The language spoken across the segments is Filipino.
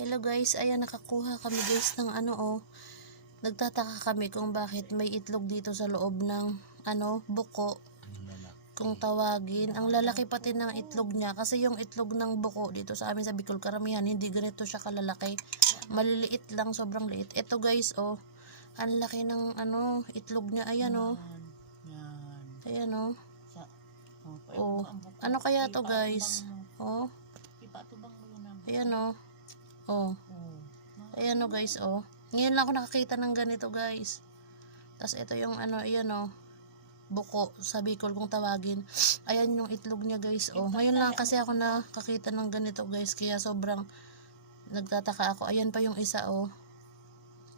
Hello guys, ayan nakakuha kami guys ng nagtataka kami kung bakit may itlog dito sa loob ng buko. Kung tawagin, ang lalaki pati ng itlog niya kasi yung itlog ng buko dito sa amin sa Bicol karamihan hindi ganito siya kalalaki. Maliliit lang, sobrang liit. Ito guys, ang laki ng itlog niya. Ayan Ayan ano kaya to guys? Ayan Ayan guys, Ngayon lang ako nakakita ng ganito guys. Tapos ito yung ayan buko sa Bicol kung tawagin. Ayan yung itlog niya guys, Ngayon lang kasi ako nakakita ng ganito guys, kaya sobrang nagtataka ako. Ayan pa yung isa,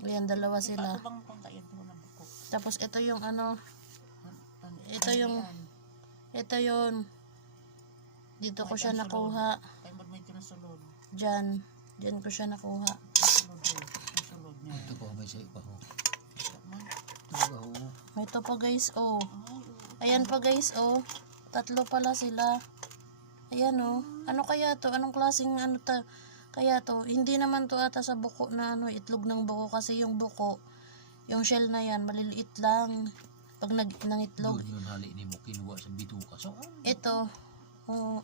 Ayan, dalawa sila. Tapos ito yung ito yung dito ko siya nakuha. Diyan ko siya nakuha. Ito po may sa iba ho. Ito pa guys, Ayan pa guys, Tatlo pala sila. Ayan Ano kaya to? Anong klaseng kaya to? Hindi naman to ata sa buko na itlog ng buko kasi yung buko, yung shell na yan, maliliit lang. Pag nangitlog. Yun hali ni mo kinuha sa bituka. So,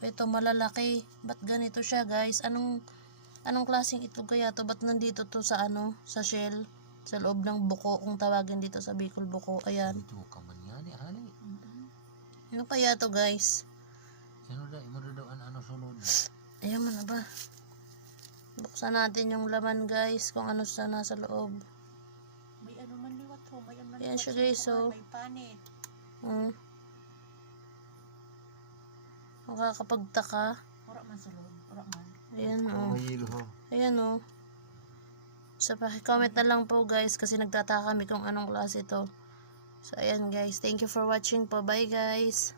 ito malalaki. Ba't ganito siya guys? Anong klaseng itlog kaya to? Ba't nandito to sa sa shell? Sa loob ng buko, kung tawagin dito sa Bicol buko. Ayan. bituka man yan hali. Ano kaya to guys? Ano daw ano sunod? Ayan man ba? Buksan natin yung laman guys, kung ano sa nasa loob. May man liwat ho, may man Ayan liwat siya guys, may panit. Makakapagtaka. Ora man sa loob, ora man. Ayan May hilo ho. Ayan So paki-comment na lang po guys kasi nagtataka kami kung anong klase ito. So ayan guys, thank you for watching po. Bye guys.